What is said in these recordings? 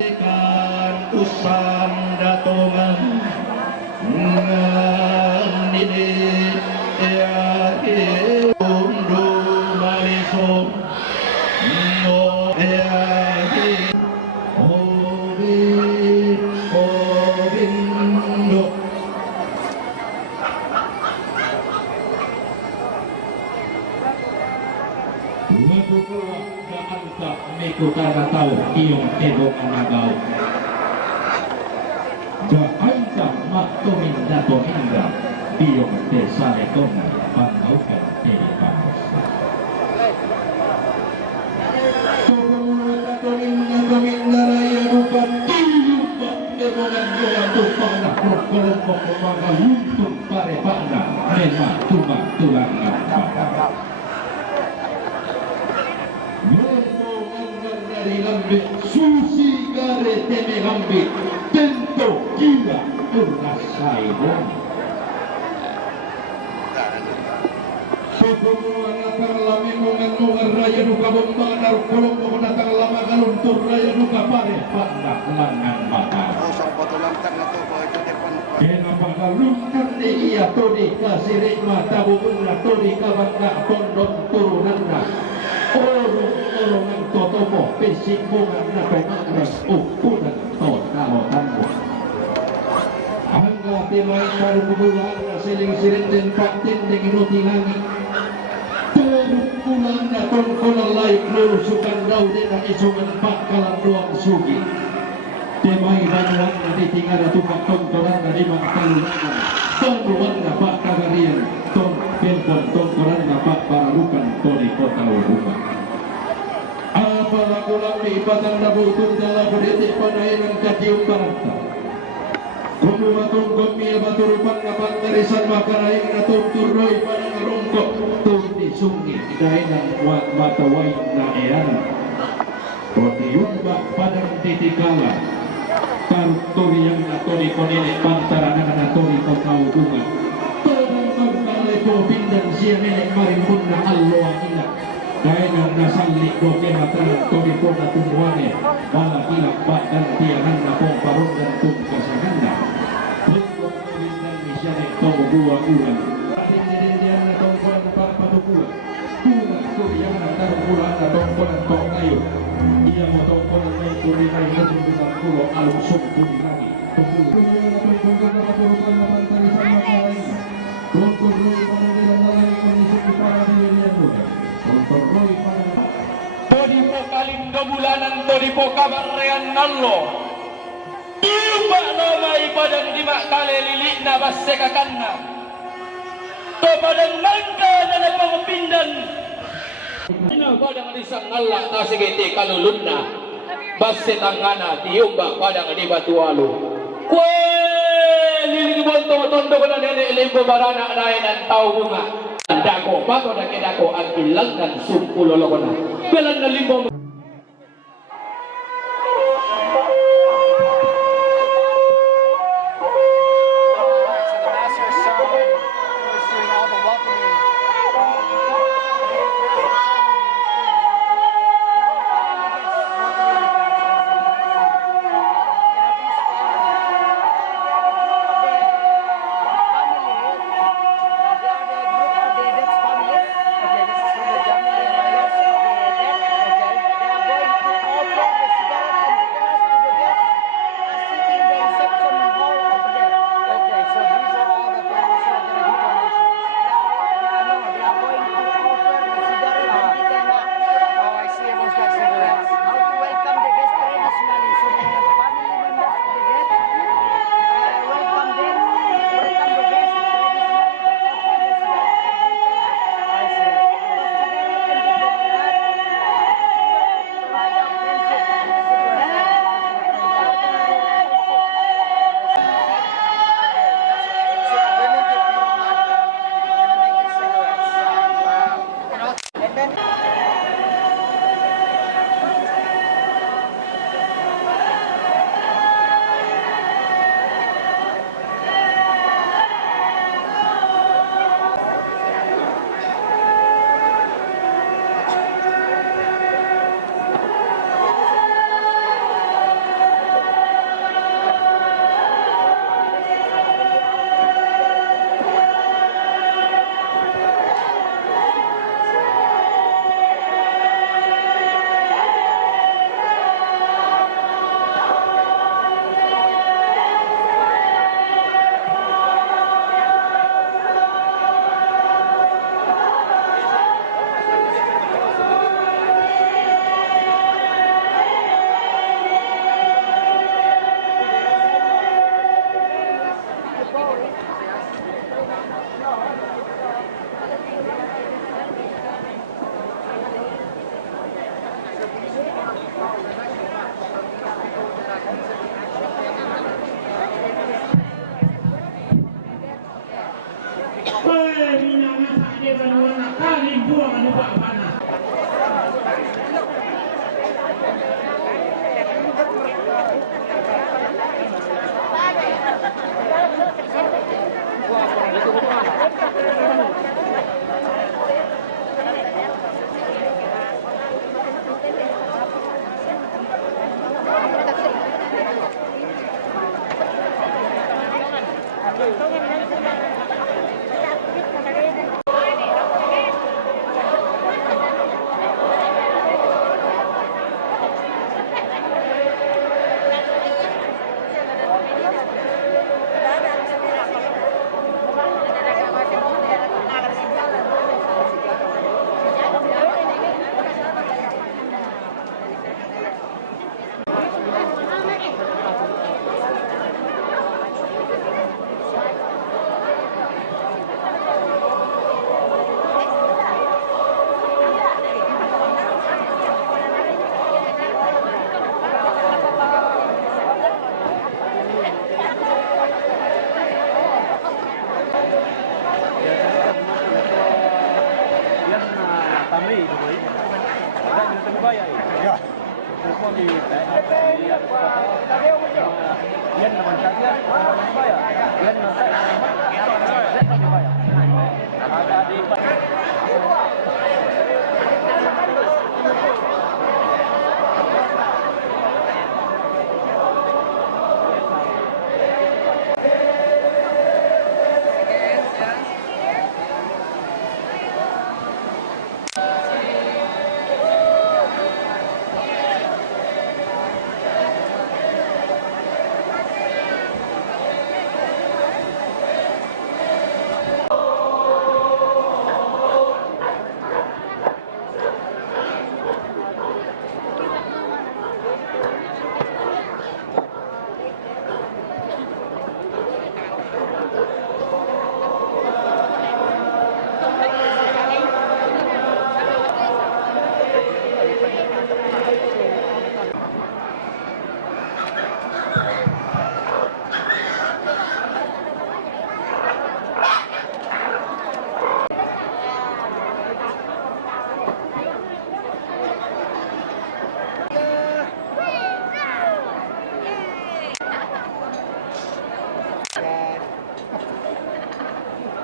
Ikan usan datongan nganini ya undu malisum no ya obi obindo Mekukelak keanta mekutara tau iyong tebok anagaw Jaanta maktumin dato indra iyong tesale kona panaukan telipamos Tukulungan katuling nagamin naraya rupa tiyupa ebongan-bongan tupang na krokolong mga luntong pare pana mema tulang ang dari lambe susi gare teme lambe tento kiwa urnasai bom Sokomuan natang lami mongan raya nuka bombanar kolombo natang lama galuntur raya nuka pare pandak langan mata Kena pagalungan di iya todi kasirik mata bubunna todi kabangga pondok turunanna Orang totomo pesik bungan na penangras upunan to nalotanmo Angga timay karubulan na siling-siling din patin ng inutingangi Turuk-ulan na tungkulang laik lusukan daw din ang isungan pagkalang doang sugi Timay banuan na titingan na tukang-tungkulan na limang talungan Tungkulan na pagkagarian tungkulan na pagparalukan toni kota ubukan Apalakulang may ibatang nabutong dala punitik panahinan katiyung baranta Kumumatong gomil baturupan na pagkarisan makarayang na tungturoy panangarungkot Tundi sungi dahil ang mataway na iyan Pagiyumba padang titikala Tarturiyang naturi konili pantaranan na naturi pagkaudungan Tolong kagkalay po pindan siya milik marimpun na alloang ina Dahil ang nasalik ko kinatang tobi po na tumuwane Malakilak ba dan tiyanan na pong parungan kong kasaganda Tungkong kulindan ni siya na itong buwa-ulan Ating nilindihan na tungkol na patukulan Kulang kuriyang na tarungulan na tungkol ang tong kayo Iya mo tungkol ang may kurinay na tungkol kulo alusok kong lagi Tungkol na tungkol na paturukan na pantalisan na kain Tungkol na nilang nalay konisip ni para niliyan mo Todi po kalindo bulanan, todi po kabarean nallo. Iba namay padang lima kali lilik na basekakan na. To padang nangka na nagpangpindan. Ina padang lisang nalak ta sigiti kalulun na. Basetangana tiyumba padang di batualo. Kwe liling bonto tondo ko na nene limbo barana nain ang tao bunga. Dako, pato na kidako ang ilangan sumpulolo ko na. Belan na limbo buang anu Pak panas.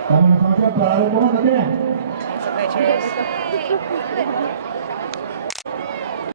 Sama-sama baru mohon nanti ya. Pictures.